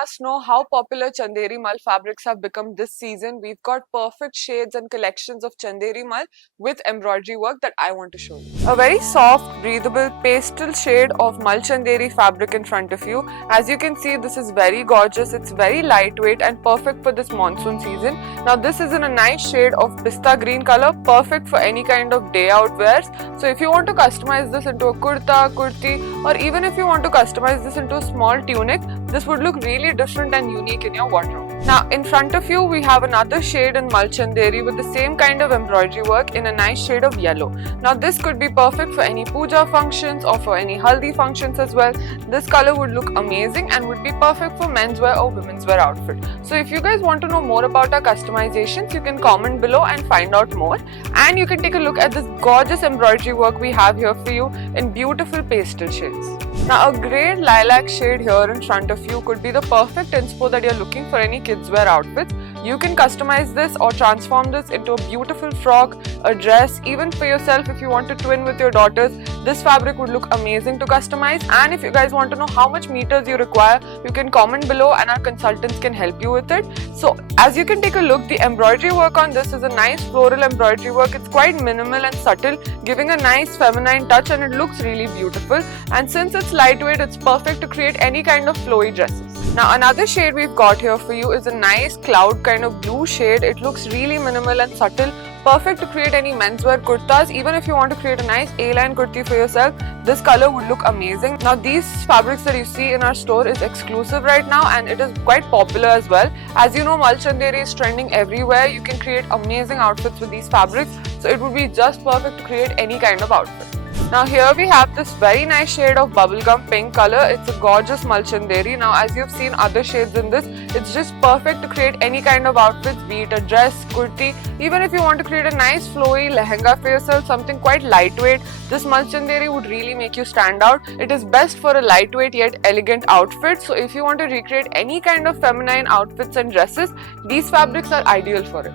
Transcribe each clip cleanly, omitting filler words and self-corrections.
must know how popular Chanderi Mal fabrics have become this season, we've got perfect shades and collections of Chanderi Mal with embroidery work that I want to show you. A very soft, breathable pastel shade of Mal Chanderi fabric in front of you. As you can see, this is very gorgeous. It's very lightweight and perfect for this monsoon season. Now this is in a nice shade of pista green color, perfect for any kind of day out wears. So if you want to customize this into a kurta, kurti, or even if you want to customize this into a small tunic, this would look really different and unique in your wardrobe. Now in front of you we have another shade in Mal Chanderi with the same kind of embroidery work in a nice shade of yellow. Now this could be perfect for any puja functions or for any haldi functions as well. This color would look amazing and would be perfect for menswear or women's wear outfit. So if you guys want to know more about our customizations, you can comment below and find out more. And you can take a look at this gorgeous embroidery work we have here for you in beautiful pastel shades. Now a great lilac shade here in front of you could be the perfect inspo that you're looking for any kids wear outfits. You can customize this or transform this into a beautiful frock, a dress, even for yourself if you want to twin with your daughters. This fabric would look amazing to customize. And if you guys want to know how much meters you require, you can comment below and our consultants can help you with it. So as you can take a look, the embroidery work on this is a nice floral embroidery work. It's quite minimal and subtle, giving a nice feminine touch, and it looks really beautiful. And since it's lightweight, it's perfect to create any kind of flowy dresses. Now another shade we've got here for you is a nice cloud kind of blue shade. It looks really minimal and subtle, perfect to create any menswear kurtas. Even if you want to create a nice A-line kurti for yourself, this color would look amazing. Now these fabrics that you see in our store is exclusive right now, and it is quite popular as well. As you know, Mal Chanderi is trending everywhere. You can create amazing outfits with these fabrics, so it would be just perfect to create any kind of outfit. Now here we have this very nice shade of bubblegum pink color. It's a gorgeous Mal Chanderi. Now as you've seen other shades in this, it's just perfect to create any kind of outfits, be it a dress, kurti, even if you want to create a nice flowy lehenga for yourself, something quite lightweight, this Mal Chanderi would really make you stand out. It is best for a lightweight yet elegant outfit. So if you want to recreate any kind of feminine outfits and dresses, these fabrics are ideal for it.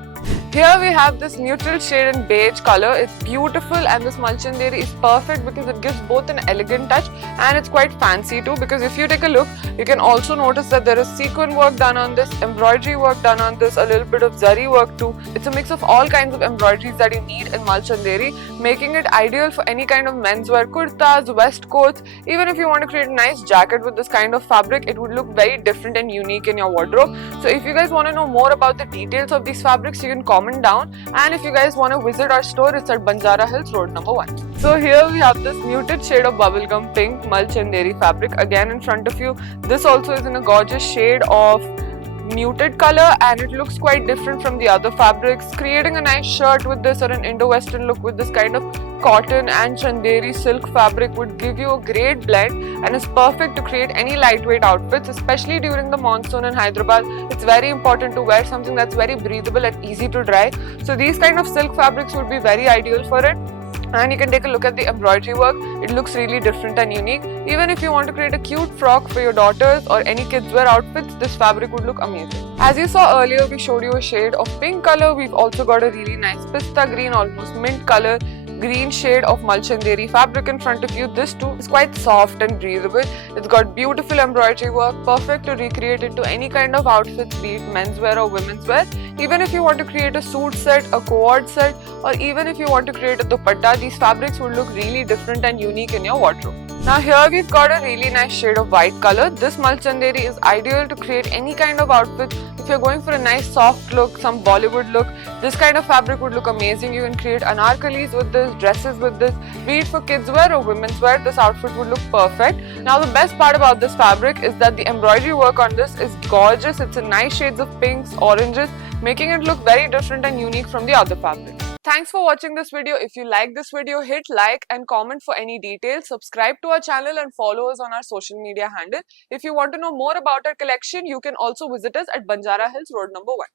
Here we have this neutral shade in beige color. It's beautiful, and this Mal Chanderi is perfect because it gives both an elegant touch and it's quite fancy too, because if you take a look, you can also notice that there is sequin work done on this, embroidery work done on this, a little bit of zari work too. It's a mix of all kinds of embroideries that you need in Mal Chanderi, making it ideal for any kind of menswear kurtas, waistcoats. Even if you want to create a nice jacket with this kind of fabric, it would look very different and unique in your wardrobe. So if you guys want to know more about the details of these fabrics, you can comment down. And if you guys want to visit our store, it's at Banjara Hills Road number 1. So here we have this muted shade of bubblegum pink Mal Chanderi fabric again in front of you. This also is in a gorgeous shade of muted color, and it looks quite different from the other fabrics. Creating a nice shirt with this or an Indo-Western look with this kind of cotton and Chanderi silk fabric would give you a great blend, and is perfect to create any lightweight outfits, especially during the monsoon in Hyderabad. It's very important to wear something that's very breathable and easy to dry. So these kind of silk fabrics would be very ideal for it. And you can take a look at the embroidery work. It looks really different and unique. Even if you want to create a cute frock for your daughters or any kids wear outfits, this fabric would look amazing. As you saw earlier, we showed you a shade of pink color. We've also got a really nice pista green, almost mint color green shade of Mal Chanderi fabric in front of you. This too is quite soft and breathable. It's got beautiful embroidery work, perfect to recreate into any kind of outfits, be it menswear or women's wear. Even if you want to create a suit set, a cord set, or even if you want to create a dupatta, these fabrics would look really different and unique in your wardrobe. Now here we've got a really nice shade of white color. This Mal Chanderi is ideal to create any kind of outfit. If you're going for a nice soft look, some Bollywood look, this kind of fabric would look amazing. You can create anarkalis with this, dresses with this, be it for kids wear or women's wear, this outfit would look perfect. Now the best part about this fabric is that the embroidery work on this is gorgeous. It's in nice shades of pinks, oranges, making it look very different and unique from the other fabrics. Thanks for watching this video. If you like this video, hit like and comment for any details. Subscribe to our channel and follow us on our social media handle. If you want to know more about our collection, you can also visit us at Banjara Hills Road number 1.